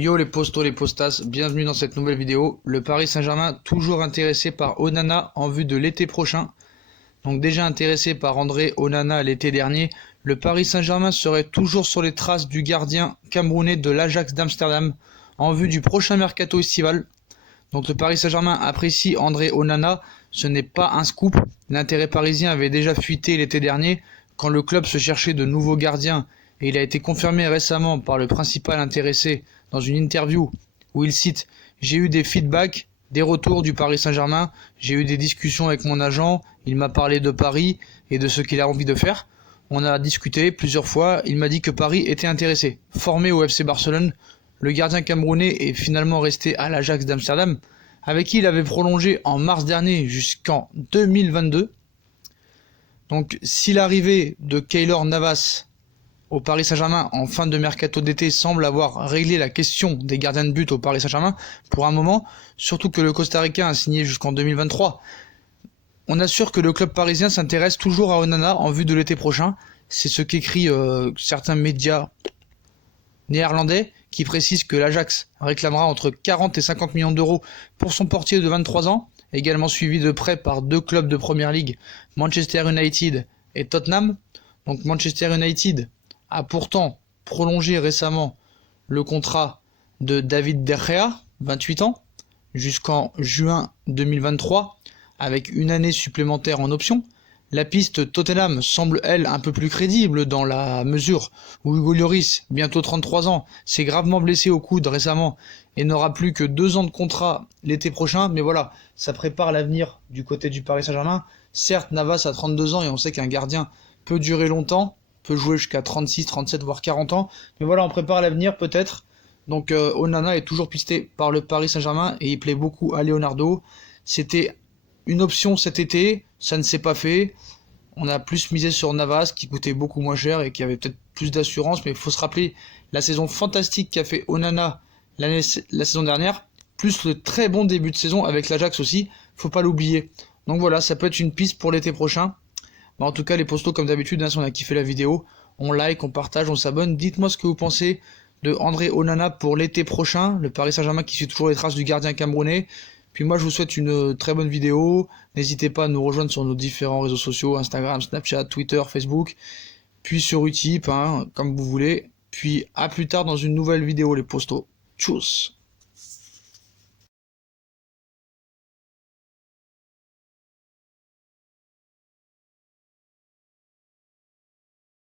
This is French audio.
Yo les postos, les postas, bienvenue dans cette nouvelle vidéo. Le Paris Saint-Germain toujours intéressé par Onana en vue de l'été prochain. Donc déjà intéressé par André Onana l'été dernier, le Paris Saint-Germain serait toujours sur les traces du gardien camerounais de l'Ajax d'Amsterdam en vue du prochain mercato estival. Donc le Paris Saint-Germain apprécie André Onana, ce n'est pas un scoop. L'intérêt parisien avait déjà fuité l'été dernier quand le club se cherchait de nouveaux gardiens et il a été confirmé récemment par le principal intéressé dans une interview où il cite « J'ai eu des feedbacks, des retours du Paris Saint-Germain, j'ai eu des discussions avec mon agent, il m'a parlé de Paris et de ce qu'il a envie de faire. On a discuté plusieurs fois, il m'a dit que Paris était intéressé. Formé au FC Barcelone, le gardien camerounais est finalement resté à l'Ajax d'Amsterdam, avec qui il avait prolongé en mars dernier jusqu'en 2022. Donc si l'arrivée de Keylor Navas au Paris Saint-Germain en fin de mercato d'été semble avoir réglé la question des gardiens de but au Paris Saint-Germain pour un moment, surtout que le Costa-Ricain a signé jusqu'en 2023. On assure que le club parisien s'intéresse toujours à Onana en vue de l'été prochain. C'est ce qu'écrit certains médias néerlandais qui précisent que l'Ajax réclamera entre 40 et 50 millions d'euros pour son portier de 23 ans, également suivi de près par deux clubs de Première Ligue, Manchester United et Tottenham. Donc Manchester United a pourtant prolongé récemment le contrat de David De Gea, 28 ans, jusqu'en juin 2023, avec une année supplémentaire en option. La piste Tottenham semble, elle, un peu plus crédible dans la mesure où Hugo Lloris, bientôt 33 ans, s'est gravement blessé au coude récemment et n'aura plus que 2 ans de contrat l'été prochain. Mais voilà, ça prépare l'avenir du côté du Paris Saint-Germain. Certes, Navas a 32 ans et on sait qu'un gardien peut durer longtemps, peut jouer jusqu'à 36, 37, voire 40 ans. Mais voilà, on prépare l'avenir peut-être. Donc Onana est toujours pisté par le Paris Saint-Germain et il plaît beaucoup à Leonardo. C'était une option cet été, ça ne s'est pas fait. On a plus misé sur Navas qui coûtait beaucoup moins cher et qui avait peut-être plus d'assurance, mais il faut se rappeler la saison fantastique qu'a fait Onana la saison dernière, plus le très bon début de saison avec l'Ajax aussi, faut pas l'oublier. Donc voilà, ça peut être une piste pour l'été prochain. En tout cas, les postos, comme d'habitude, si on a kiffé la vidéo, on like, on partage, on s'abonne. Dites-moi ce que vous pensez de André Onana pour l'été prochain, le Paris Saint-Germain qui suit toujours les traces du gardien camerounais. Puis moi, je vous souhaite une très bonne vidéo. N'hésitez pas à nous rejoindre sur nos différents réseaux sociaux, Instagram, Snapchat, Twitter, Facebook, puis sur Utip, comme vous voulez. Puis à plus tard dans une nouvelle vidéo, les postos. Tchuss!